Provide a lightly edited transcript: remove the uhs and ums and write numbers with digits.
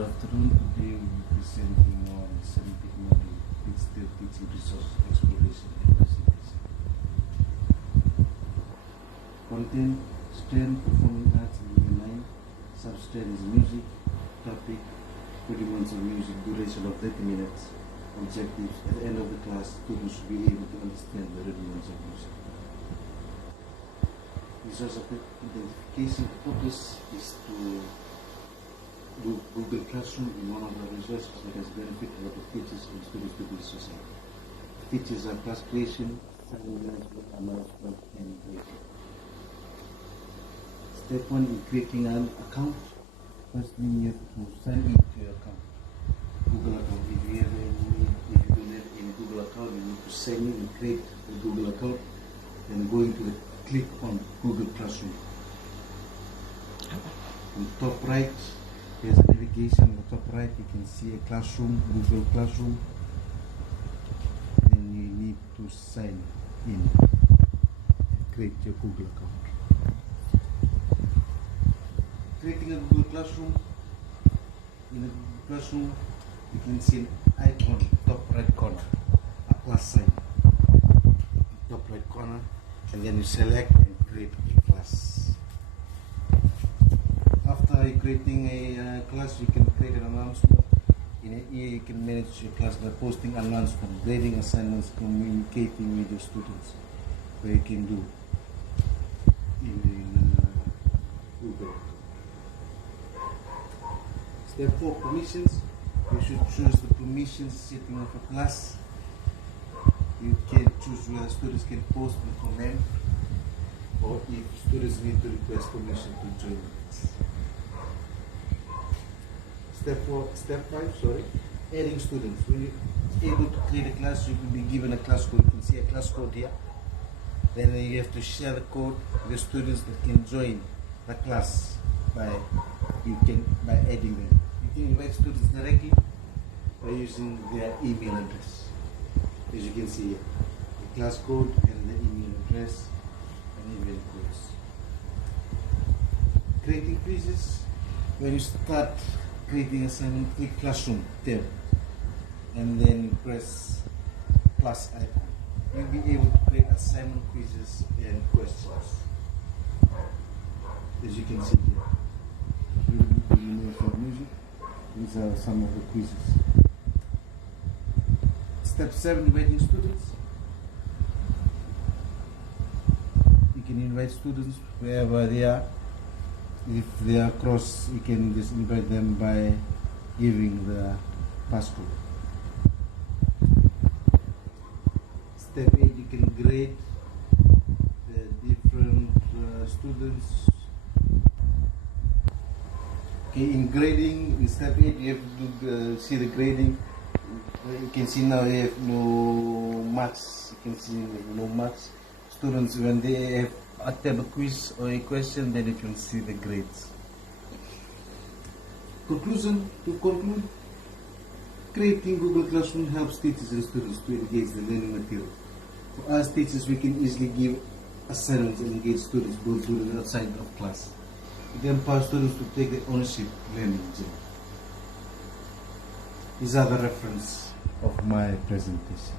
Good afternoon. Today we will be presenting on the scientific module, digital teaching resource exploration and presentation. Content, strength, performing arts and design, substrate is music, topic, rudiments of music, duration of 30 minutes, objectives. At the end of the class, students should be able to understand the rudiments of music. Resource identification purpose is to do Google Classroom in one of the resources that has benefited a lot of teachers and students to build society. Features are class creation, assignment management, and grading. Step 1 in creating an account. First thing you have to sign into your account. Google account. If you don't have any Google account, you need to sign in and create a Google account. Then go into the click on Google Classroom. On the top right, there's a navigation. On the top right, you can see a classroom, Google Classroom. Then you need to sign in and create your Google account. Creating a Google Classroom. In the Google Classroom, you can see an icon, top right corner, a plus sign, top right corner, and then you select and create a class. After creating a class, you can create an announcement. In a year, you can manage your class by posting announcements, grading assignments, communicating with your students, where you can do in Google. Step 4, permissions. You should choose the permissions setting of a class. You can choose whether students can post and comment, or if students need to request permission to join it. Step 5, adding students. When you're able to create a class, you will be given a class code. You can see a class code here. Then you have to share the code with the students that can join the class by adding them. You can invite students directly by using their email address. As you can see here, the class code and the email address and email codes. Creating quizzes. When you start creating assignment, click Classroom tab and then you press plus icon. You'll be able to create assignment quizzes and questions. As you can see here, music. These are some of the quizzes. Step 7, inviting students. You can invite students wherever they are. If they are across, you can just invite them by giving the passcode. Step 8, you can grade the different students. Okay, in grading, in step 8, you have to see the grading. You can see now you have no marks. You can see no marks. Students, when they have attempt a quiz or a question, then you can see the grades. Conclusion. To conclude, creating Google Classroom helps teachers and students to engage the learning material. For us teachers, we can easily give assignments and engage students both during and outside of class. It empowers students to take the ownership learning journey. These are the reference of my presentation.